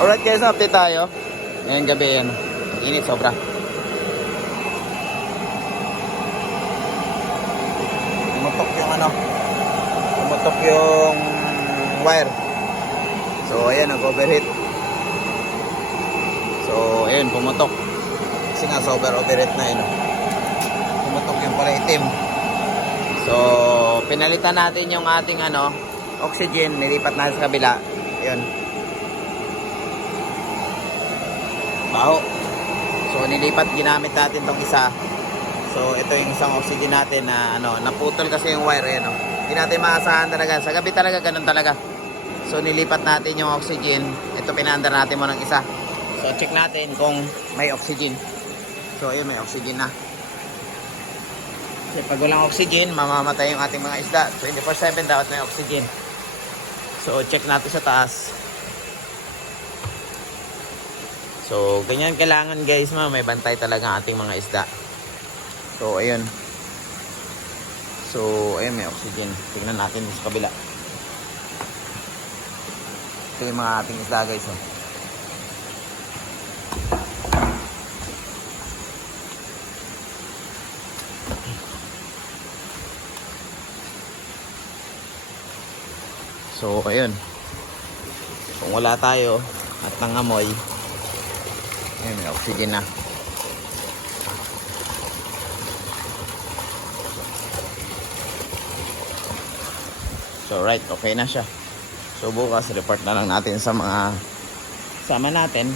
Alright guys, update tayo. Ngayong gabi yan. Init sobra. Pumutok yung ano. Pumutok yung wire. So ayan, nag-overheat. So ayun, pumutok. Kasi nga sober overheat na yun. oh. Pumutok yung pala itim. So pinalitan natin yung ating ano, oxygen. Nilipat natin sa kabila. Ayun. Baho. So nilipat ginamit natin tong isa. So ito yung isang oxygen natin na ano, naputol kasi yung wire ayan oh. Hindi natin maasahan talaga. Sa gabi talaga ganun talaga. So nilipat natin yung oxygen. Ito pinaandar natin mo ng isa. So check natin kung may oxygen. So ayun may oxygen na. Kasi pag walang oxygen, mamamatay yung ating mga isda. 24/7 dapat may oxygen. So check natin sa taas. So, ganyan kailangan guys, ma, may bantay talaga ating mga isda. So, ayun. So, ayun, may oxygen. Tingnan natin sa kabila. Ito yung mga ating isda guys, oh. So, ayun. Kung wala tayo at nangamoy, Ayun, may oxygen na. So right, okay na siya. So bukas report na lang natin sa mga sama natin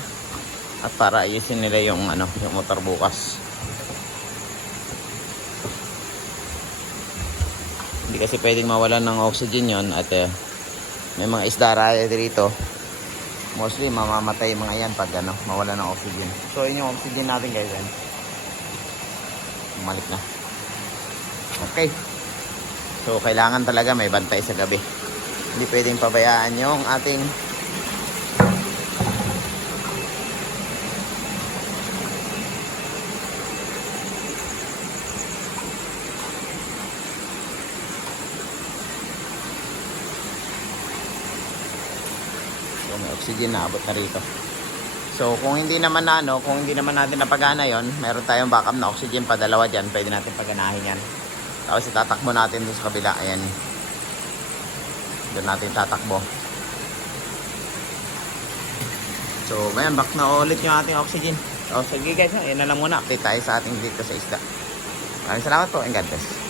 at para ayusin nila yung ano, yung motor bukas. Hindi kasi pwedeng mawalan ng oxygen yon at eh, may mga isda raya dito mostly mamamatay mga yan pag ano, mawala ng oxygen. So yun yung oxygen natin guys. Yan. Umalik na. Okay. So kailangan talaga may bantay sa gabi. Hindi pwedeng pabayaan yung ating So may oxygen na abot na rito. So kung hindi naman na ano, kung hindi naman natin napagana yon, meron tayong backup na oxygen pa dalawa diyan, pwede natin paganahin yan. Tapos itatakbo natin doon sa kabila, ayan. Doon natin tatakbo. So, ayan, back na ulit yung ating oxygen. So, sige guys, ayan na lang muna. Update tayo sa ating dito sa isda. Maraming salamat po and God bless.